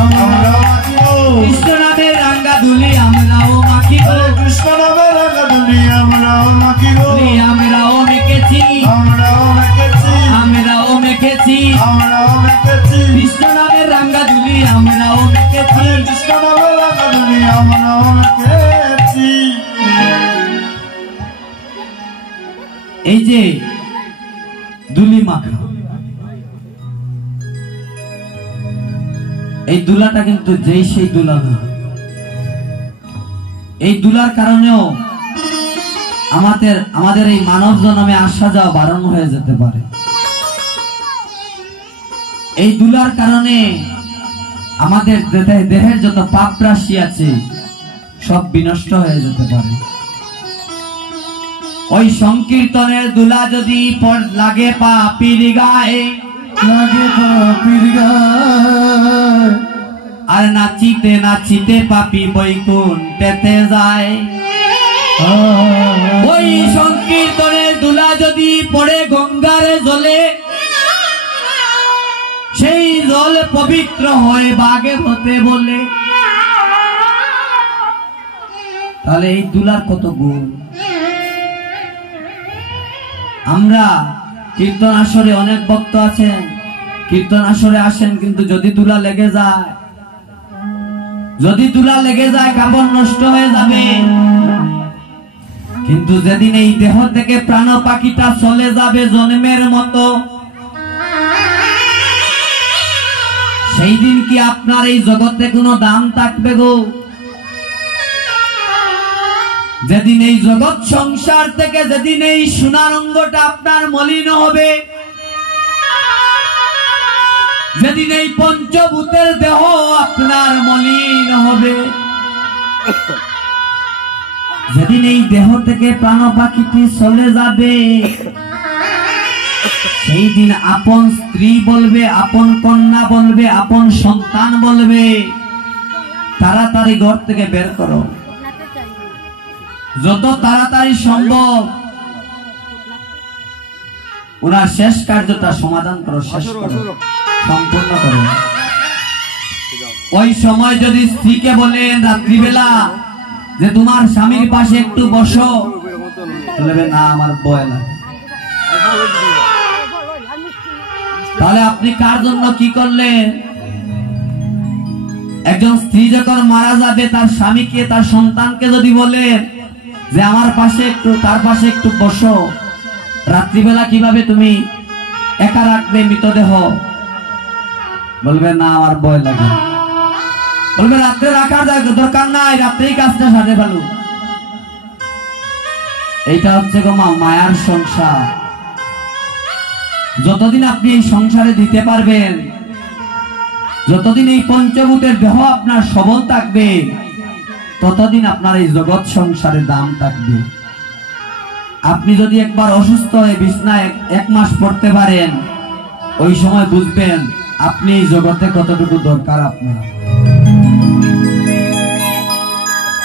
আমরাও মাখিব কৃষ্ণ নামের রাঙ্গা দুলি আমরাও মাখিব কৃষ্ণ নামের রাঙ্গা দুলি আমরাও মাখিব আমরাও মেখেছি আমরাও মেখেছি আমরাও মেখেছি আমরাও মেখেছি কৃষ্ণ নামের রাঙ্গা দুলি আমরাও মেখেছি কৃষ্ণ নামের রাঙ্গা দুলি আমরাও মেখেছি। এই যে দুলি মাখা, এই দুলাটা কিন্তু যেই সেই দুলা না। এই দুলার কারণেও আমাদের এই মানব জন্মে আসা যাওয়া বারণ হয়ে যেতে পারে। এই দুলার কারণে আমাদের দেহের যত পাপ রাশি আছে সব বিনষ্ট হয়ে যেতে পারে। ওই সংকীর্তনের দুলা যদি লাগে পাপীর গায়ে, লাগে পাপীর গায়ে, আর নাচিতে নাচিতে পাপী বৈকুণ্ঠেতে যায়। ওই সংকীর্তনের দুলা যদি পড়ে গঙ্গার জলে, সেই জল পবিত্র হয়ে বাগে হতে বলে, তাহলে এই দুলার কত গুণ। আমরা কীর্তন আসরে অনেক ভক্ত আছেন, কীর্তন আসরে আসেন, কিন্তু যদি দুলা লেগে যায়, যদি দুলা লেগে যায় কাপড় নষ্ট হয়ে যাবে। কিন্তু যেদিন এই দেহ থেকে প্রাণ পাখিটা চলে যাবে জন্মের মতো, সেই দিন কি আপনার এই জগতে কোনো দাম থাকবে গো? যেদিন এই জগৎ সংসার থেকে, যেদিন এই সোনার অঙ্গটা আপনার মলিন হবে, যেদিন এই পঞ্চভূতের দেহ আপনার মলিন হবে, যেদিন এই দেহ থেকে প্রাণ পাখিটি চলে যাবে, সেই দিন আপন স্ত্রী বলবে, আপন কন্যা বলবে, আপন সন্তান বলবে, তাড়াতাড়ি ঘর থেকে বের করো, যত তাড়াতাড়ি সম্ভব ওনার শেষ কার্যটা সমাধান করো, শেষ করো, সম্পূর্ণ করো। ওই সময় যদি স্ত্রীকে বলেন রাত্রিবেলা যে তোমার স্বামীর পাশে একটু বসো, বলবে না আমার ভয় লাগে, তাহলে আপনি কার জন্য কি করলেন? একজন স্ত্রী যখন মারা যাবে, তার স্বামীকে, তার সন্তানকে যদি বলেন যে আমার পাশে একটু, তার পাশে একটু বসো, রাত্রিবেলা কিভাবে তুমি একা রাখবে মৃতদেহ? বলবে না আমার ভয় লাগে, বলবে রাত্রে রাখার দরকার নাই, রাত্রেই কাজটা সাজে ফেলো। এইটা হচ্ছে গো মায়ার সংসার। যতদিন আপনি এই সংসারে দিতে পারবেন, যতদিন এই পঞ্চভূতের দেহ আপনার সবল থাকবে, ততদিন আপনার এই জগৎ সংসারে দাম থাকবে। আপনি যদি একবার অসুস্থ হয়ে বিছনায় 1 মাস পড়তে পারেন, ওই সময় বুঝবেন আপনি এই জগতে কতটুকু দরকার আপনার।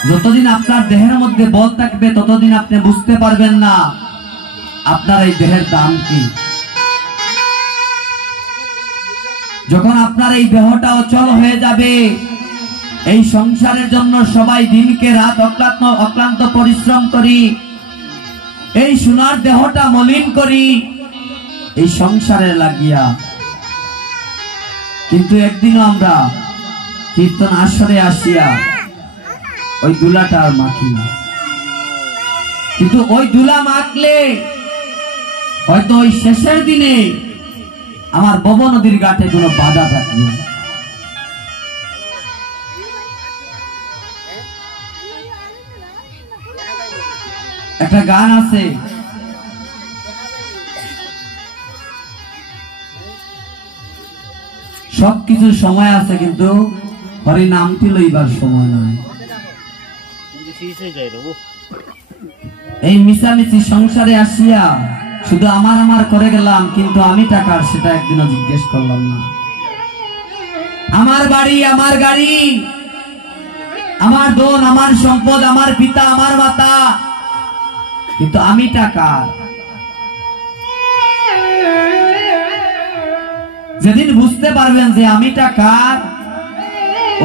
যতদিন আপনার দেহের মধ্যে বল থাকবে, ততদিন আপনি বুঝতে পারবেন না আপনার এই দেহের দাম কি। যখন আপনার এই দেহটা অচল হয়ে যাবে, এই সংসারের জন্য সবাই দিনকে রাত অক্লান্ত পরিশ্রম করি, এই সোনার দেহটা মলিন করি এই সংসারে লাগিয়া, কিন্তু একদিনও আমরা কীর্তন আসরে আসিয়া ওই দুলাটা আর মাখি না। কিন্তু ওই দুলা মাখলে হয়তো ওই শেষের দিনে আমার বব নদীর ঘাটে কোনো বাধা থাকবে। একটা গান আছে, সবকিছুর সময় আছে, কিন্তু হরি নামটি লইবার সময় নাই। এই মিশামিশি সংসারে আসিয়া শুধু আমার আমার করে গেলাম, কিন্তু আমি টাকার সেটা একদিনও জিজ্ঞেস করলাম না। আমার বাড়ি, আমার গাড়ি, আমার ধন, আমার সম্পদ, আমার পিতা, আমার মাতা, কিন্তু আমি টাকার। যেদিন বুঝতে পারবেন যে আমি টাকার,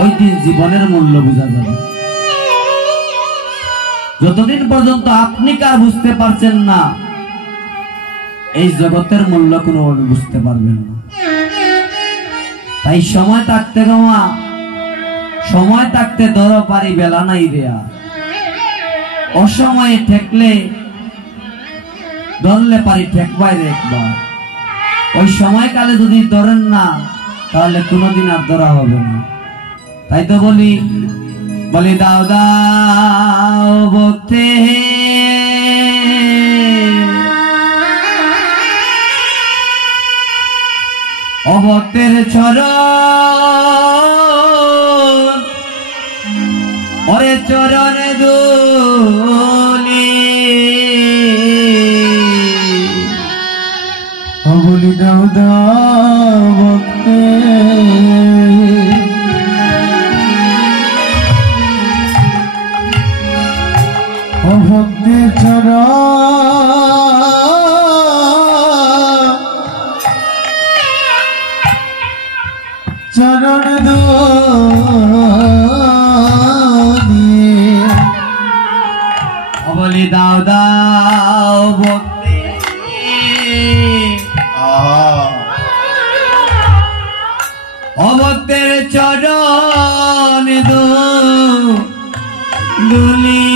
ওই দিন জীবনের মূল্য বোঝা যাবে। যতদিন পর্যন্ত আপনি কার বুঝতে পারছেন না, এই জগতের মূল্য কোনোভাবে বুঝতে পারবেন না। তাই সময় থাকতে গাওয়া, সময় থাকতে ধরো পারি বেলা নাই দেয়া, অসময়ে ঠেকলে ধরলে পারি ঠেকবাই রে একবার। ওই সময়কালে যদি ধরেন না, তাহলে কোনোদিন আর ধরা হবে না। তাই তো বলি দাও দাও ভক্তে অভক্তের চরণ, ওরে চরণে দুলি বলি দাও দাও ভক্তে ভক্তের চরণ দুলি বলি দাও দাও ভক্তি অভক্তের চরণ দুলি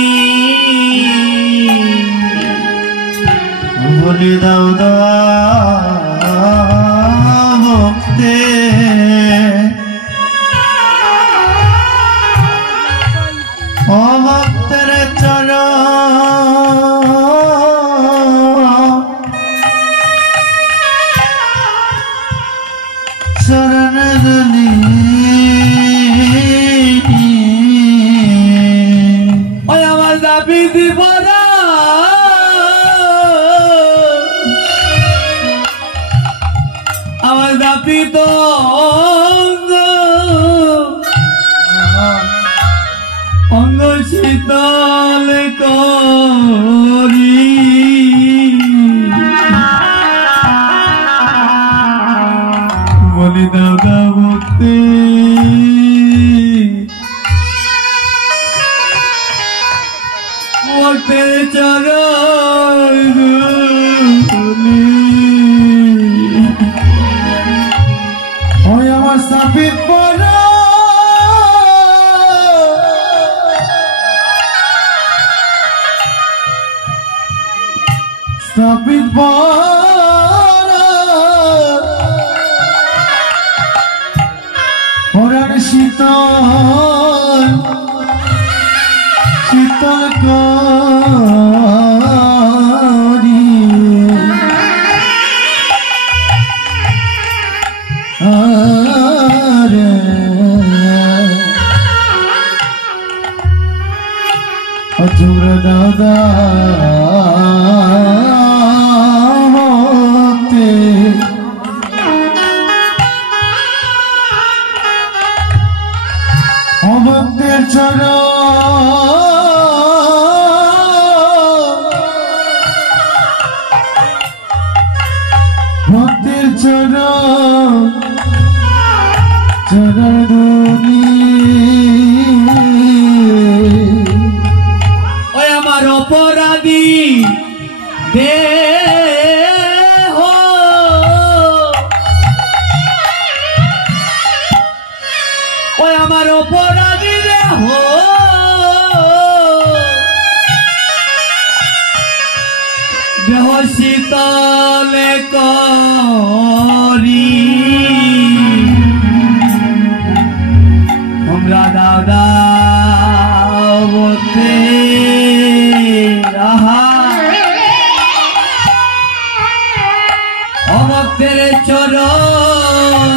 বলি দাও দাও ভক্তে অভক্তের চরণ দুলি ওই আমার দাবি দিব না, আমার দাবি তো অঙ্গ শীতল করি বলি দাও দাও ভক্তি ভক্তের চরণ দুলি ওই আমার সাপিত পড়া সাপিত পড়া ওরার শীতল শীতল করি আরে অজুর দাদা হতে অভক্তের চরণ ভক্তের চরণ চরণ দুলি ওই আমার অপরাধী দেহ ওই আমার অপরাধী দেহ দেহ শীতলে করি আমরা দাদা বলতে অভক্তের চরণ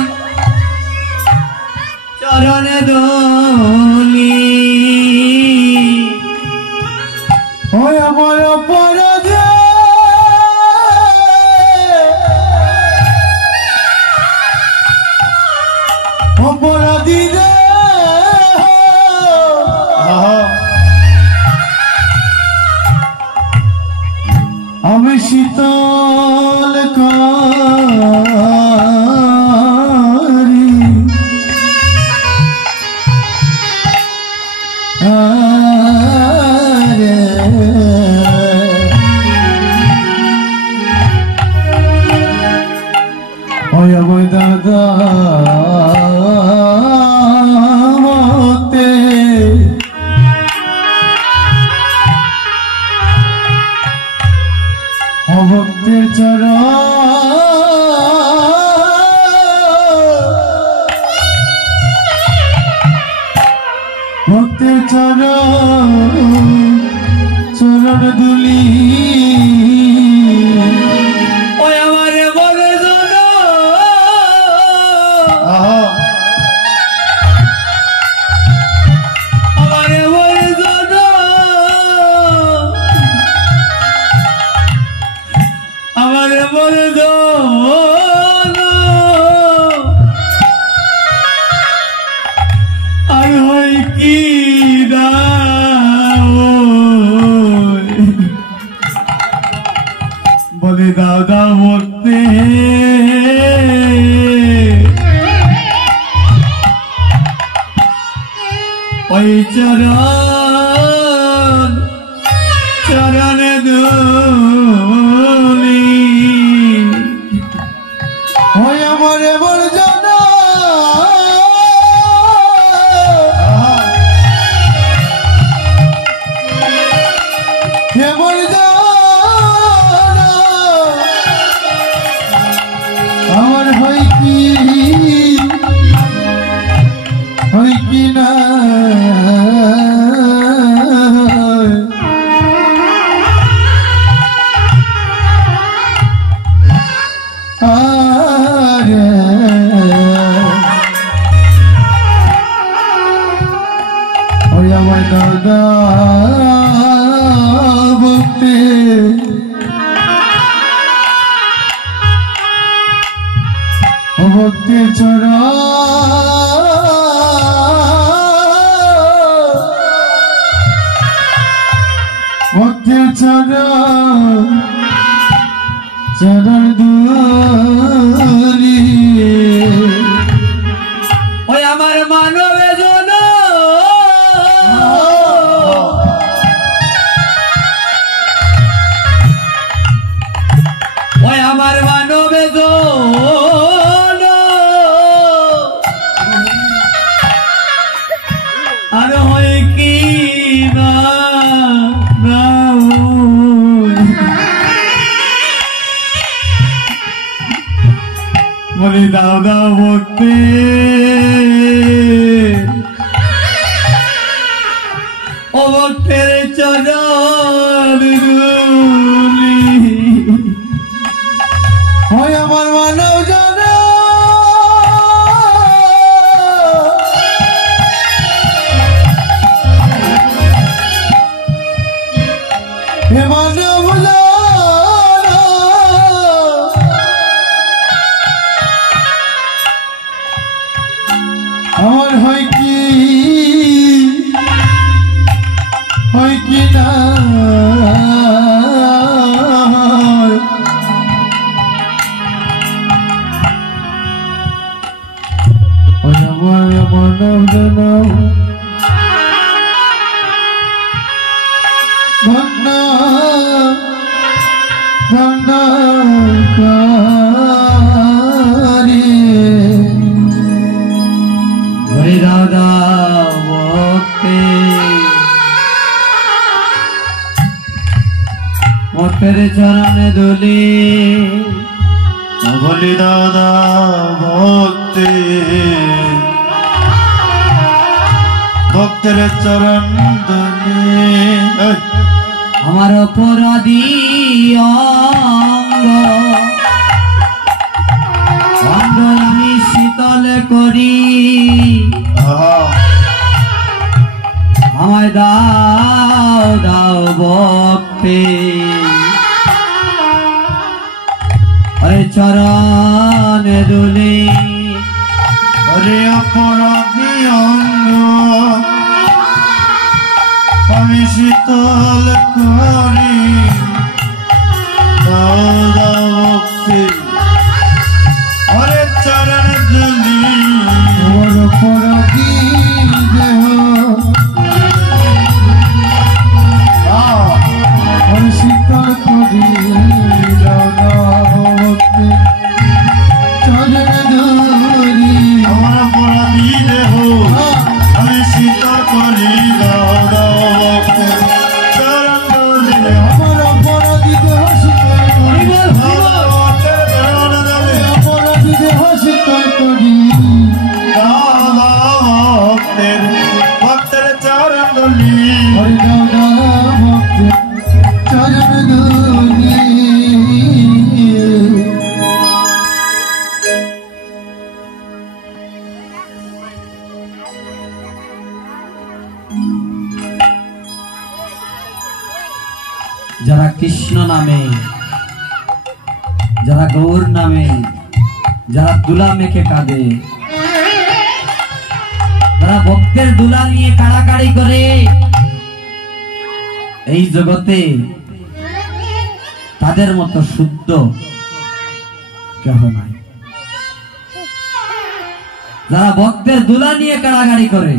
চরণে দলি ওই আমার অপরাধ অপরাধী রে আমি শীতল করি দাদা ভক্তের চরণ ভক্তের চরণ দুলি ওই আমারে বলে জানো আমারে বলে জানো আমারে বলে জানো আর হয় কি না বলে দাও দাও বলতে ওই চরণে ধুলি ওই আমারে বল জানা এমন জানা আমার হয় কি না আমার দাদা ভক্তি ভক্তির চরণ ভক্তির চরণ দুলি ওই আমার মানবে জন ওই আমার মানবে জন আর হয় কি না বলি দাও দাও ভক্তি ও ভক্তের চরণ ধুলি হয় আমার মানব জানা হে মানব জানা আমার হয় কি না মানব জনম হরি রাধা ভক্তি ভক্তের চরণে ধুলি বলি দাদা ভক্তি ভক্তের চরণ দুলি আমার অপরাধী অঙ্গ আমি শীতল করি আমায় দাও দাও ভক্তি আরে চরণে দুলি হরে অপরাধী অঙ্গ আমি শীতল করি দাদা ভক্তি হরে চরণ দুলি অপরাধী দেহ ভক্তের চরণ ধুলি চরণ ধুলি যারা কৃষ্ণ নামে, যারা গৌর নামে, যারা দুলা মেখে কাঁদে, যারা ভক্তের দুলা নিয়ে কাড়াকাড়ি করে, এই জগতে তাদের মতো শুদ্ধ কেহ নাই। যারা ভক্তের দুলা নিয়ে কাড়াকাড়ি করে,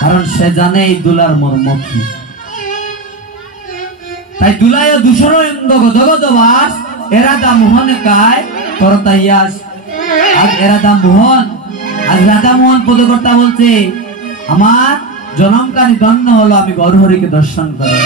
কারণ সে জানে এই দুলার মর্ম কি। তাই দুলায় দূষণ জগত বাস এরাদা মোহন কায় করতাইয়াস। আজ এরাদা মোহন, আজ রাধা মোহন পদকর্তা বলছে আমার জনমকারী দণ্ড হলো আমি গৌরহরিকে দর্শন করি।